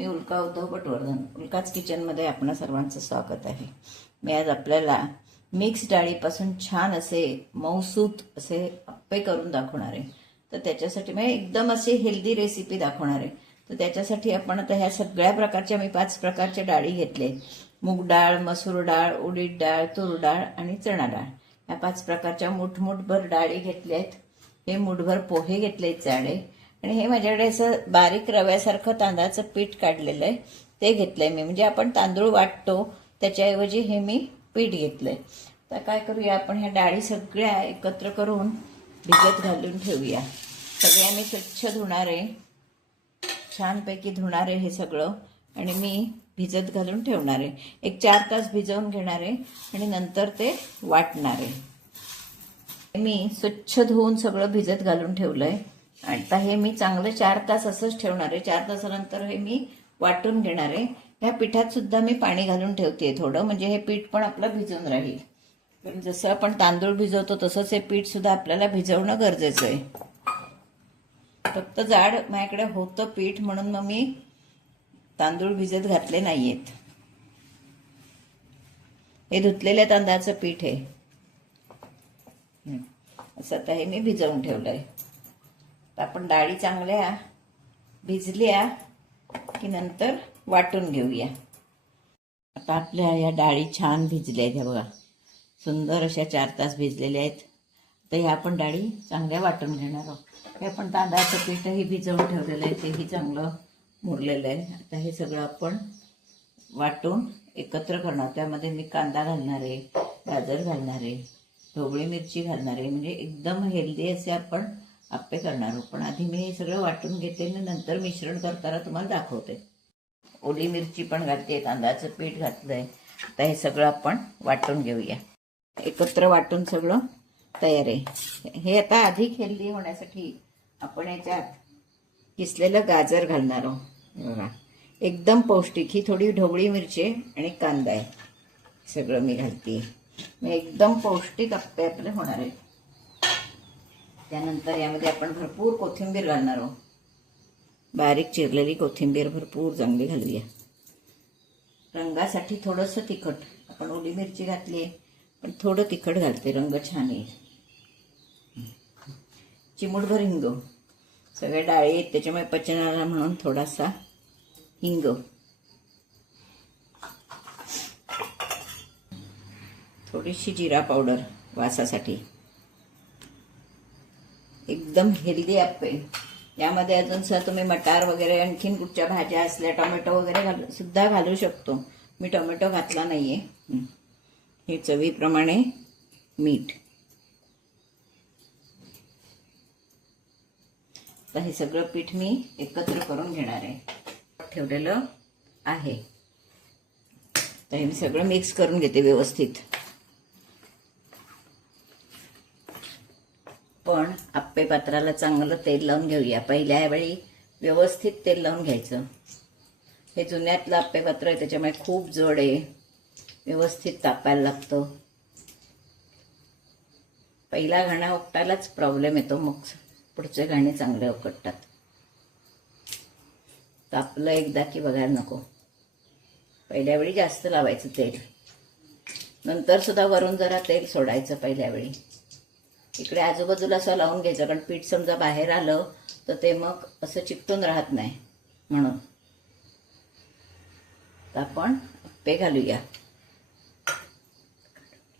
मी उल्का उद्धव पटवर्धन. उल्काच किचनमध्ये आपणा सर्वांचं स्वागत आहे. मी आज आपल्याला मिक्स डाळीपासून छान असे मऊसूत असे अप्पे करून दाखवणार आहे. तर त्याच्यासाठी मी एकदम अशी हेल्दी रेसिपी दाखवणार आहे. तर त्याच्यासाठी आपण आता ह्या सगळ्या प्रकारच्या मी 5 प्रकारच्या डाळी घेतले. मूग डाळ, मसूर डाळ, उडीद डाळ, तूर डाळ आणि चणा डाळ. या 5 प्रकारच्या मुठभर डाळी घेतल्या आहेत. हे मुठभर पोहे घेतले जाडे, आणि हे माझ्याकडे असं बारीक रव्यासारखं तांदळाचं पीठ काढलेलं आहे ते घेतलंय मी. म्हणजे आपण तांदूळ वाटतो त्याच्याऐवजी हे मी पीठ घेतलंय. तर काय करूया, आपण ह्या डाळी सगळ्या एकत्र करून भिजत घालून ठेवूया. सगळ्या मी स्वच्छ धुणार आहे, छानपैकी धुणार आहे हे सगळं, आणि मी भिजत घालून ठेवणार आहे. एक 4 तास भिजवून घेणार आहे आणि नंतर ते वाटणार आहे. मी स्वच्छ धुवून सगळं भिजत घालून ठेवलंय. आता हे मी चांगलं 4 तास असंच ठेवणार आहे. 4 तासानंतर हे मी वाटून घेणार आहे. ह्या पिठात सुद्धा मी पाणी घालून ठेवते थोडं, म्हणजे हे पीठ पण आपलं भिजून राहील. पण जसं आपण तांदूळ भिजवतो तसंच हे पीठ सुद्धा आपल्याला भिजवणं गरजेचं आहे. फक्त जाड माझ्याकडे होतं पीठ म्हणून मग मी तांदूळ भिजत घातले नाहीयेत. हे धुतलेल्या तांदळाचं पीठ आहे. असं आता हे मी भिजवून ठेवलंय. आपण डाळी चांगल्या भिजल्या की नंतर वाटून घेऊया. आता आपल्या या डाळी छान भिजल्या आहेत, बघा सुंदर अशा 4 तास भिजलेल्या आहेत. तर ह्या आपण डाळी चांगल्या वाटून घेणार आहोत. हे आपण तांदळाचं पीठही भिजवून ठेवलेलं आहे, तेही चांगलं मुरलेलं आहे. आता हे सगळं आपण वाटून एकत्र करणार. त्यामध्ये मी कांदा घालणार आहे, गाजर घालणार आहे, ढोबळी मिरची घालणार आहे. म्हणजे एकदम हेल्दी असे आपण आप्पे करणार आहोत. पण आधी मी हे सगळं वाटून घेते आणि नंतर मिश्रण करताना तुम्हाला दाखवते. ओली मिरची पण घालते, तांदळाचं पीठ घातलंय. आता हे सगळं आपण वाटून घेऊया. एकत्र वाटून सगळं तयार आहे. हे आता अधिक हेल्दी होण्यासाठी आपण याच्यात किसलेलं गाजर घालणार आहोत. बघा एकदम पौष्टिक. ही थोडी ढोबळी मिरची आणि कांदा आहे, सगळं मी घालते. मग एकदम पौष्टिक आप्पे आपले होणार आहेत. त्यानंतर यामध्ये आपण भरपूर कोथिंबीर घालणार आहोत. बारीक चिरलेली कोथिंबीर भरपूर चांगली घालूया. रंगासाठी थोडंसं तिखट, आपण ओली मिरची घातली आहे पण थोडं तिखट घालते, रंग छान येईल. चिमूटभर हिंग. सगळ्या डाळी आहेत त्याच्यामुळे पचनाला म्हणून थोडासा हिंग. थोडीशी जिरा पावडर वासासाठी. एकदम हेल्दी आप्पे. यामध्ये अजून सुद्धा तुम्ही मटार वगैरे आणखीन कुठच्या भाज्या असल्या, टोमॅटो वगैरे सुद्धा घालू शकतो. मी टोमॅटो घातला नाहीये. हे चवीप्रमाणे मीठ. तर हे सगळं पीठ मी एकत्र करून घेणार आहे, ठेवलेलं आहे. तर हे मी सगळं मिक्स करून घेते व्यवस्थित. पण आप्पे पात्राला चांगलं तेल लावून घेऊया. पहिल्या वेळी व्यवस्थित तेल लावून घ्यायचं. हे जुन्यातलं आप्पे पात्र आहे त्याच्यामुळे खूप जड आहे, व्यवस्थित तापायला लागतं. पहिला घाणा उकटायलाच प्रॉब्लेम येतो, मग पुढचे घाणे चांगले उकटतात. तापलं एकदा की बघायला नको. पहिल्या वेळी जास्त लावायचं तेल, नंतर सुद्धा वरून जरा तेल सोडायचं पहिल्या वेळी. इकडे आजूबाजूला असं लावून घ्यायचं, कारण पीठ समजा बाहेर आलं तर ते मग असं चिकटून राहत नाही म्हणून. तर आपण आप्पे घालूया.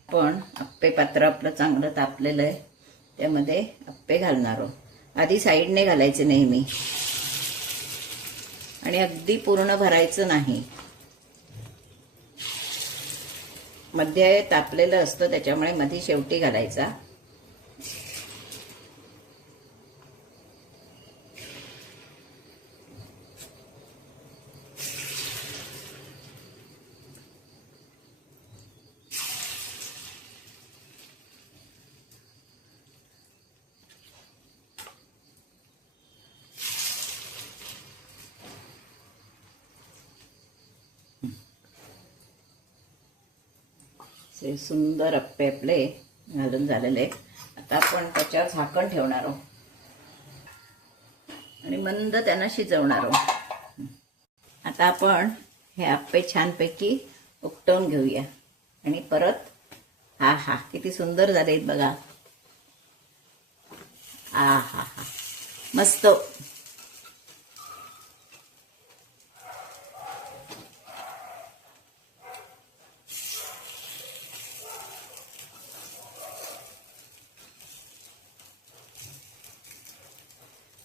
पण आप्पे पात्र आपलं चांगलं तापलेलं आहे, त्यामध्ये आप्पे घालणार आहोत. आधी साईडने घालायचे नेहमी, आणि अगदी पूर्ण भरायचं नाही. मध्ये तापलेलं असतं त्याच्यामुळे मध्ये शेवटी घालायचा. असे सुंदर आप्पे आपले घालून झालेले. आता आपण त्याच्यावर झाकण ठेवणार आहोत आणि मंद त्यांना शिजवणार आहोत. आता आता आपण हे आप्पे छानपैकी उकटवून घेऊया आणि परत हा हा किती सुंदर झालेत बघा. आ हा हा मस्त.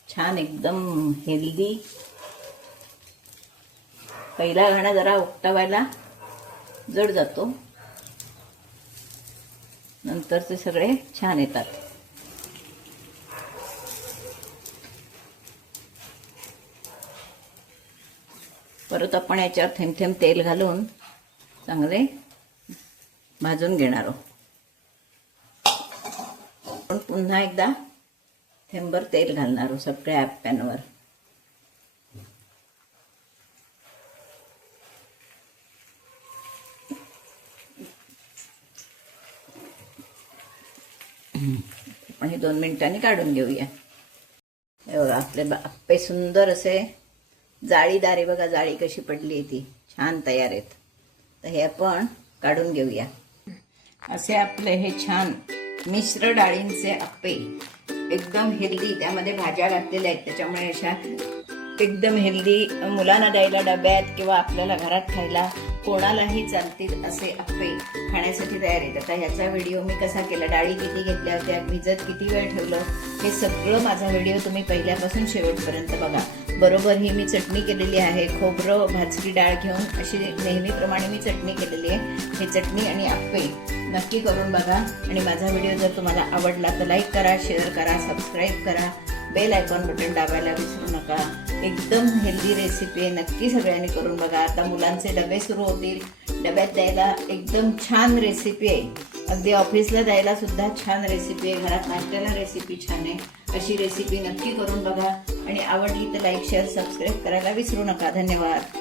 छान एकदम हेल्दी. पहिला घाणा जरा उकटावायला जड जातो, नंतर ते सगळे छान येतात. परत आपण याच्यावर थेंब थेंब तेल घालून चांगले भाजून घेणार आहोत. आपण पुन्हा एकदा थेंबर तेल घालणार आहोत सगळ्या आप्प्यांवर. आपण हे 2 मिनिटांनी काढून घेऊया. हे बघा आपले आप्पे सुंदर असे जाळीदार आहे बघा. जाळी कशी पडली आहे ती छान तयार आहेत. तर हे आपण काढून घेऊया. असे आपले हे छान मिश्र डाळींचे आप्पे एकदम हेल्दी, त्यामध्ये भाज्या घातलेल्या आहेत त्याच्यामुळे अशा एकदम हेल्दी, मुलांना द्यायला डब्यात किंवा आपल्याला घरात खायला कोणालाही चालतील असे आप्पे खाण्यासाठी तयार आहेत. आता ह्याचा व्हिडिओ मी कसा केला, डाळी किती घेतल्या होत्या, भिजत किती वेळ ठेवलं, हे सगळं माझा व्हिडिओ तुम्ही पहिल्यापासून शेवटपर्यंत बघा. बरोबर ही मी चटणी केलेली आहे. खोबरं, भाजकी डाळ घेऊन अशी नेहमीप्रमाणे मी चटणी केलेली आहे. हे चटणी आणि आप्पे नक्की करून बघा. आणि माझा व्हिडिओ जर तुम्हाला आवडला तर लाईक करा, शेअर करा, सबस्क्राईब करा, बेल आयकॉन बटन दाबायला विसरू नका. एकदम हेल्दी रेसिपी आहे, नक्की सगळ्यांनी करून बघा. आता मुलांचे डबे सुरू होतील, डब्यात द्यायला एकदम छान रेसिपी आहे. अगदी ऑफिसला द्यायला सुद्धा छान रेसिपी आहे, घरात नाश्त्याला रेसिपी छान आहे. अशी रेसिपी नक्की करून बघा आणि आवडली तर लाईक, शेअर, सबस्क्राईब करायला विसरू नका. धन्यवाद.